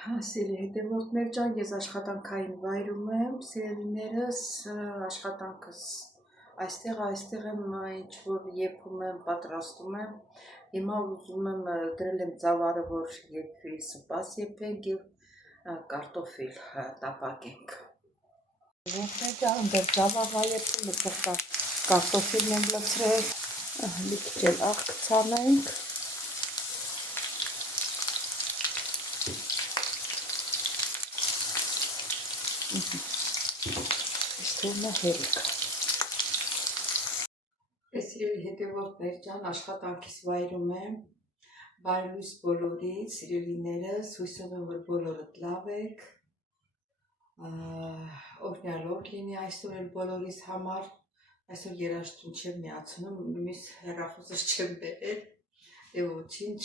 Սիրելի հետևորդներ ջան, ես աշխատանքային վայրում եմ, սիրելիներս, աշխատանքս այստեղ եմ, ինչ-որ եփում եմ, պատրաստում եմ, հիմա ուզում եմ դրել եմ ծավալը, որ եփվի, սպաս եփենք և կարտոֆիլ տապակենք։ Հետևորդներ ջան, դեռ ծավալը եփում, այստեղ կարտոֆիլն եմ լցրել, մի քիչ էլ աղ կցանենք։ Թողնա հերիք։ Սիրելի հետևորդներ ջան, աշխատանքիս վայրում եմ, բարելույս բոլորին, սիրելիներս, հույսով եմ, որ բոլորդ լավ եք, օրհնյալ օր լինի այսօր էլ բոլորիս համար, այսօր երաժշտություն չեմ միացնում, նույնիսկ հեռախոսս չեմ բերել, դե ոչինչ,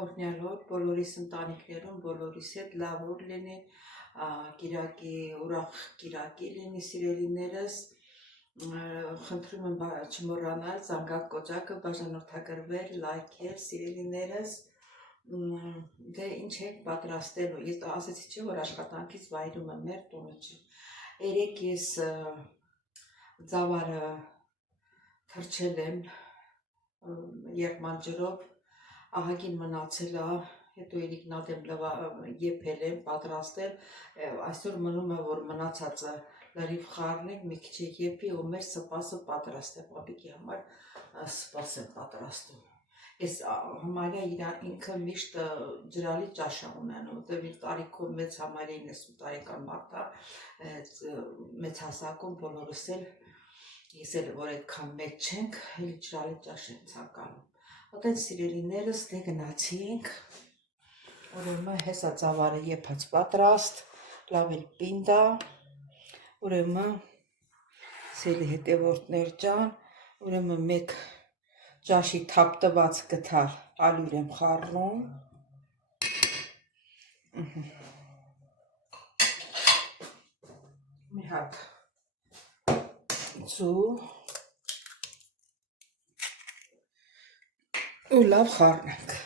օրհնյալ օր բոլորիս ընտանիքներում, բոլորիս հետ լավ օր լինի, կիրակի, ուրախ կիրակի լինի սիրելիներս, խնդրում եմ չմոռանալ զանգակ կոճակը, բաժանորդագրվել, լայքել սիրելիներս, դե ինչ եք պատրաստելու, ես ասեցի չէ, որ աշխատանքից վայրում եմ, մեր տունը չէ, երեկ ես ծավալը թրջել եմ եղման ջրով, ահագին մնացել է, հետո իրիկնադեմ եփել եմ, պատրաստել, այսօր մնում է, որ մնացածը լրիվ խառնենք, մի քիչ եփի ու մեր սպասը պատրաստ է, պապիկի համար սպաս եմ պատրաստում։ Ես համարյա ինքը միշտ ջրալի ճաշ է ունենում, որտեղ իր տարիքով մեծ համարյա 90 տարեկան մարդ է, մեծ հասակում բոլորս էլ, ես էլ որ այդքան մեծ չենք, էլի ջրալի ճաշ եմ ցանկանում։ Ոտեն սիրելիներս դե գնացինք, ուրեմն հեսա ծավալը եփած պատրաստ, լավ էլ պինդ է, ուրեմն սիրելի հետևորդներ ջան, ուրեմն մեկ ճաշի թափտված գթալ ալյուր եմ խառնում, մի հատ ձու ու լավ խառնենք։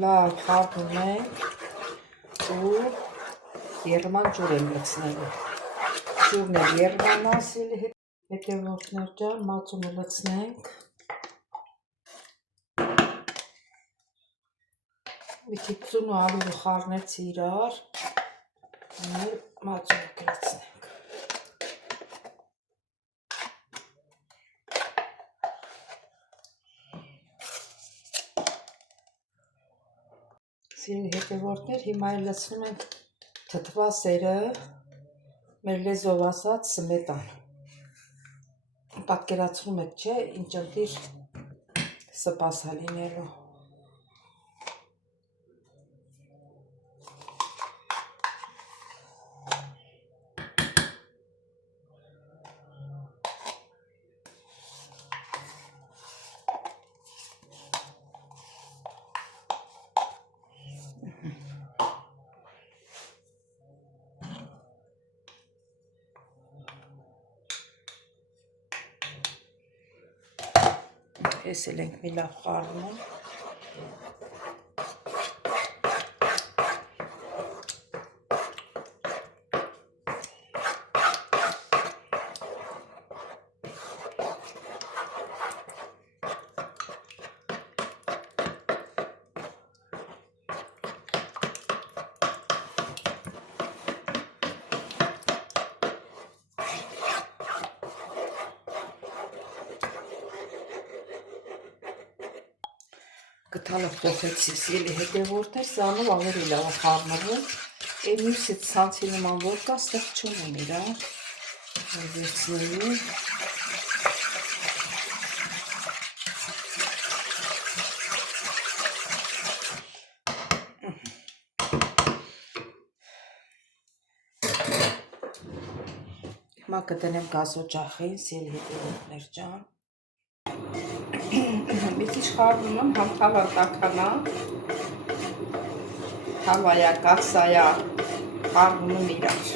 Լավ խառնում ենք ու եղման ջուր եմ լցնելու, ջուրն էլ եղման ասիլ հետևորդներ ջան, մածունը լցնենք, մի քիչ ձուն ու ալյուրը խառնեցի իրար, մեր մածունը կլցնենք։ Սիրելի հետևորդներ, հիմա էլ լցնում ենք թթվասերը, մեր լեզվով ասած սմետան։ Պատկերացնում եք, չէ, ինչ ընտիր սպաս է լինելու։ Ես էլ ենք մի լավ խառնում։ Գթալը փոխեցի, սիրելի հետևորդներ, սրանով ավելի լավ է խառնվում, մյուսից ցանցի նման որ կա, ստեղ չունեմ իրա, վերցնելու։ Հիմա կդնեմ գազօջախին, սիրելի հետևորդներ ջան։ Մի քիչ խառնում եմ, համ թավան տաքանա, թավայա, կասայա, խառնում եմ իրար։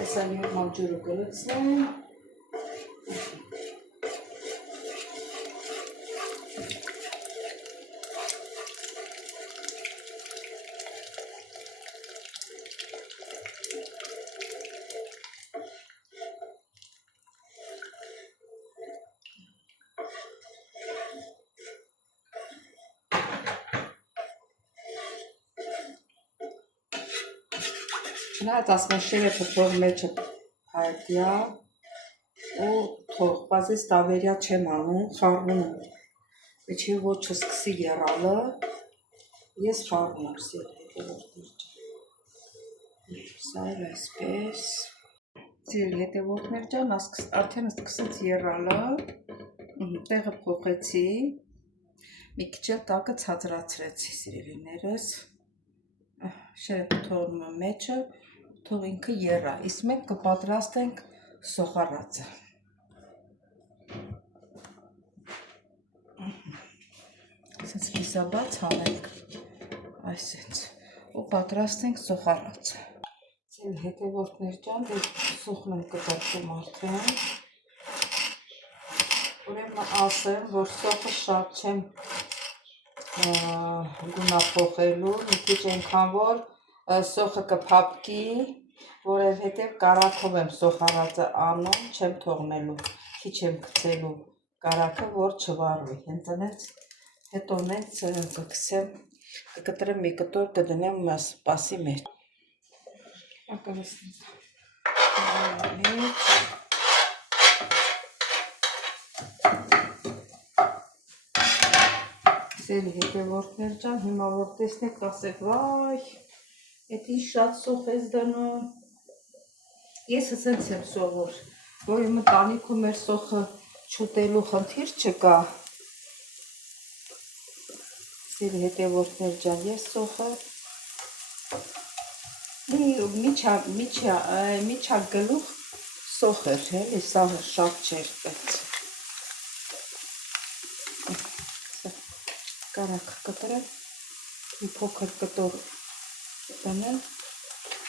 Հեսա մի մաջուրը կլցնեմ։ Չնայած ասում շերեփը թող մեջը փայտյա ու թող, բայց ես տավերյա չեմ անում, խառնում եմ։ Ինչի ոչ չսկսի եռալը, ես խառնում եմ սիրելի հետևորդներ ջան։ Սա էլ այսպես։ Սիրելի հետևորդներ ջան, արդեն սկսեց եռալը, տեղը փոխեցի, մի քիչ էլ տակը ցածրացրեցի սիրելիներս, շերեփը թողնում եմ մեջը, թող ինքը եռա, իսկ մենք կպատրաստենք սոխառածը։ Այսպես լիսաբաց անենք, այսպես, ու պատրաստենք սոխառածը։ Սիրելի հետևորդներ ջան, սոխն եմ կտրտում արդեն։ Ուրեմն ասեմ, որ սոխը շատ չեմ գունափոխելու, մի քիչ այնքան որ սոխը կփափկի, որովհետև կարագով եմ սոխառածը անում, չեմ թողնելու, քիչ եմ գցելու կարագը, որ չվառվի, հենց այնց, հետո նենց կգցեմ, կկտրեմ մի կտոր, կդնեմ սպասի մեջ։ Սիրելի հետևորդներ ջան, հիմա որ տեսնեք, ասեք, վայ, էդ ինչ շատ սոխ ես դնում։ Ես հսենց եմ սովոր, որ իմ ընտանիքում մեր սոխը չուտելու խնդիր չկա։ Սիրելի հետևորդներ ջան, ես սոխը միջա գլուխ սոխ էր, էլի, սա շատ չէր պետք։ Կարակ կտրեմ, մի փոքր կտոր դնեմ,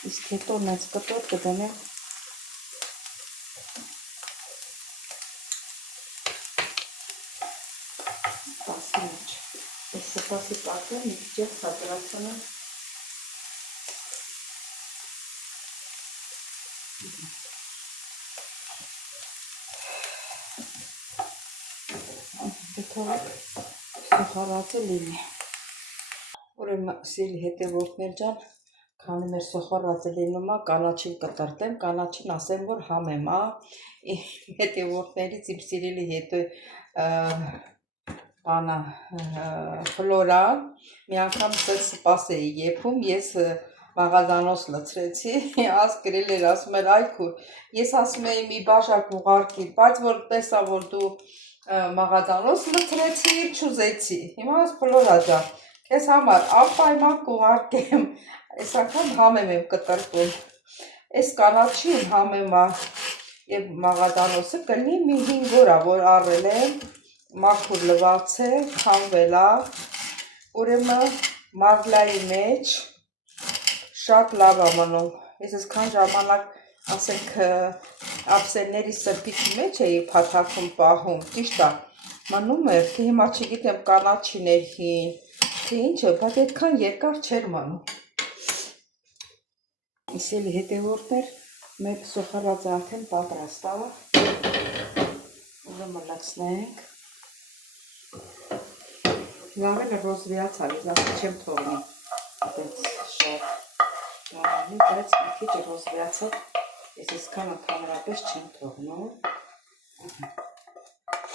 իսկ հետո նենց կտոր կդնեմ սպասի մեջ։ Ես սպասի պատեմ, մի քիչ էլ ցածրացնեմ։ Սոխառածը լինի։ Ուրեմն սիրելի հետևորդներ ջան, քանի մեր սոխառածը լինում է, կանաչին կտրտեմ, կանաչին ասեմ, որ համեմ, հետևորդներից իմ սիրելի Ֆլորան, մի անգամ սպաս էի եփում, ես մաղազանոց լցրեցի, աս գրել էր, ասում էր այքուր, ես ասում էի մի բաժակ ուղարկի, բայց որ տեսա, որ դու մաղազանոց լցրեցի, չուզեցի, հիմա ես Ֆլորա ջան, քեզ համար անպայման կուղարկեմ, այս անգամ համեմ եմ կտրտում, այս կանաչին համեմա և մաղազանոցը կլինի մի 5 օր որ առել եմ, մաքուր լվաց է, քամվել է, ուրեմն մագլայի մեջ շատ լավ է մնում, ես այսքան ժամանակ, ասենք, ափսեների սրբիքի մեջ էի փաթաթում պահում, ճիշտ է, մնում էր, թե հիմա չգիտեմ կանաչին էր հին, թե ինչը, բայց այդքան երկար չէր մնում։ Սիրելի հետևորդներ, մեր սոխառածը արդեն պատրաստ է, ուրեմն լցնենք։ Լավ էլ ռոզվիացա, ես ասի չեմ թողնի, այդպես շատ նորմալի, բայց մի քիչ ռոզվիացա, ես այսքան ընդհանրապես չեմ թողնում։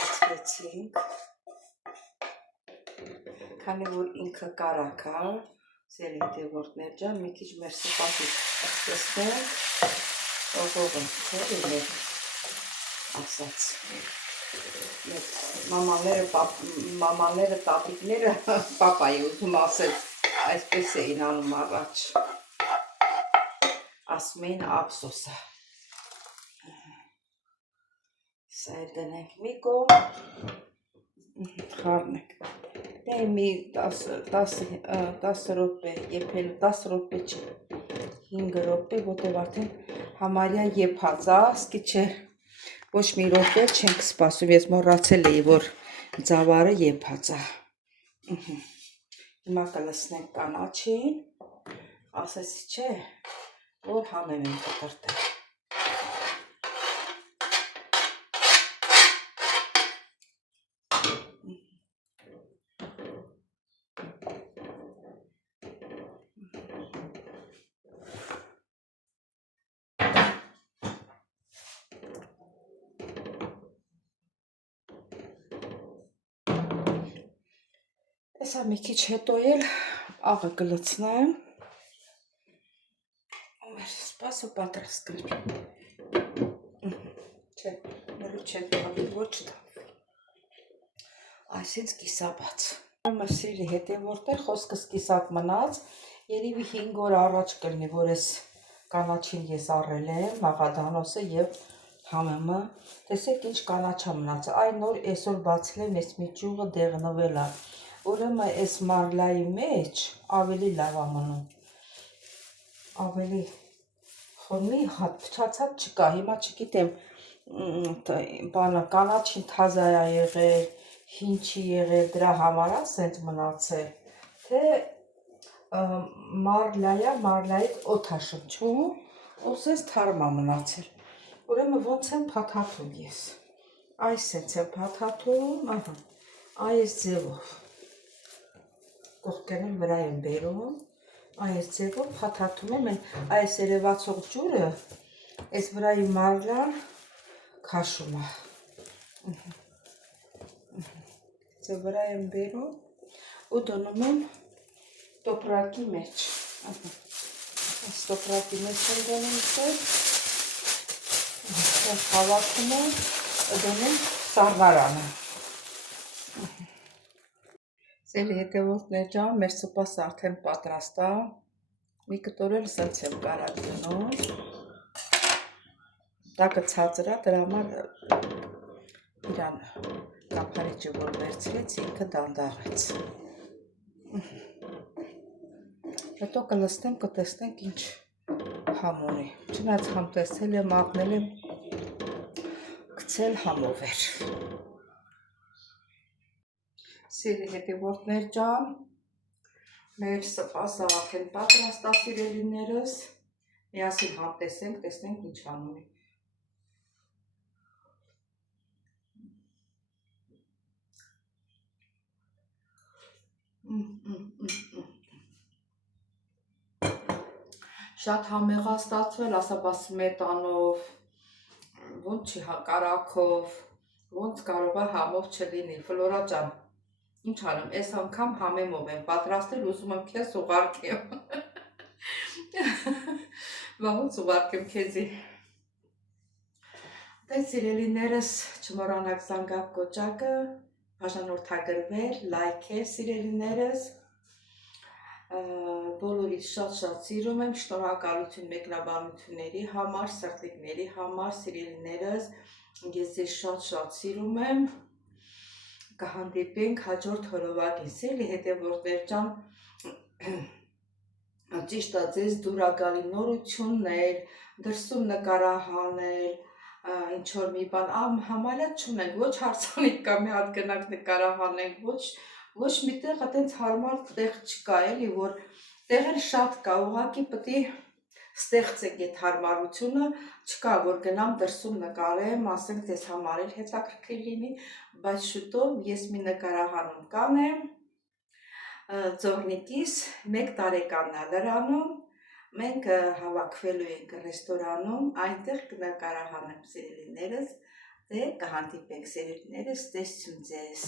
Լցրեցինք, քանի որ ինքը կարակ է, սիրելի հետևորդներ ջան, մի քիչ մեր սպասի տեսնենք, օգողը, թե մեր ասած։ Մամաները, տատիկները, պապայի ուզում ասել, Այսպես էին անում առաջ, ասում էին ափսոսը, սա էլ դնենք մի կողմ, խառնենք, դե մի 10 րոպե եփել, 10 րոպե չի, 5 րոպե, որտեղ արդեն համարյա եփած է, ասկի չէ, ոչ մի րոպե չենք սպասում, ես մոռացել էի, որ ձավարը եփած է, հիմա կլսնենք կանաչին, ասեցի չէ, որ համեմ եմ կտրտել, Հեսա մի քիչ հետո էլ աղը կլցնեմ, մեր սպասը պատրաստ կրի, չէ, մրու չեն տալի, ոչ տալի, այսինց կիսաբաց, մսիրի հետևորդներ խոսքս կիսակ մնաց, երևի 5 օր առաջ կլինի, որ ես կանաչին ես առել եմ, մաղադանոսը և համեմը, տեսեք ինչ կանաչա մնաց, այն նոր այսօր բացել եմ, ես մի ճյուղը դեղնվել է, ուրեմն այս մարլայի մեջ ավելի լավ է մնում, ավելի խորմի հատ փչացած չկա, հիմա չգիտեմ, կանաչին թազա է եղել, հին չի եղել, դրա համար է սենց մնացել, թե մարլայա, մարլայից օդ է շնչում, ու սենց թարմ է մնացել, ուրեմն ոնց եմ փաթաթում ես, այս սենց եմ փաթաթում, այս ձևով, կողքերն վրա եմ բերում, այս ձևով փաթաթում եմ, այս երևացող ջուրը, այս վրայի մարլան քաշում է, ձև վրա եմ բերում ու դնում եմ տոպրակի մեջ, այս տոպրակի մեջ եմ դնում սև, հավաքում եմ, դնում սառնարանը, Սելի հետևորդներ ջան, մեր սպասը արդեն պատրաստ է, մի կտորել սենց եմ կարակ դնում, տակը ցածր է, դրա համար իրան կափարիչը որ վերցրեց, ինքը դանդաղեց, հետո կլսնեմ, կտեսնենք ինչ համ ունի, չնայած համ տեսել եմ, աղնել եմ, գցել համով էր, Սիրելի հետևորդներ ջան, մեր սպասը արդեն պատրաստ է սիրելիներս, միասին համ տեսնենք ինչ անում է։ Շատ համեղ է ստացվել, ասապա սմետանով, ոնց չի կարագով, ոնց կարող է համով չլինի, Ֆլորա ջան, ինչ անեմ, այս անգամ համեմով եմ պատրաստել, ուզում եմ քեզ ուղարկեմ, ոնց ուղարկեմ քեզի, դե սիրելիներս չմոռանաք զանգակ կոճակը, բաժանորդագրվել, լայքել սիրելիներս, բոլորից շատ սիրում եմ, շնորհակալություն մեկնաբանությունների համար, սրտիկների համար, սիրելիներս, ես ձեզ շատ սիրում եմ, կհանդիպենք հաջորդ հորովակին, սիրելի հետևորդներ ջան, ճիշտ է ձեզ դուր ա գալի նորություններ, դրսում նկարահանել, ինչ որ մի բան, համարյա չունենք, ոչ հարցանիք կա մի հատ գնանք նկարահանենք, ոչ մի տեղ այտենց հարմար տեղ չկա, էլի, որ տեղեր շատ կա, ուղղակի պետք է ստեղծենք այդ հարմարությունը, չկա, որ գնամ դրսում նկարեմ, ասենք ձեզ համար էլ հետաքրքիր լինի, բայց շուտով ես մի նկարահանում կանեմ, Ձորնիկիս 1 տարեկանն է լրանում, մենք հավաքվելու ենք ռեստորանում, այնտեղ կնկարահանեմ սիրելիներս, դե կհանդիպենք սիրելիներս, տեսություն ձեզ։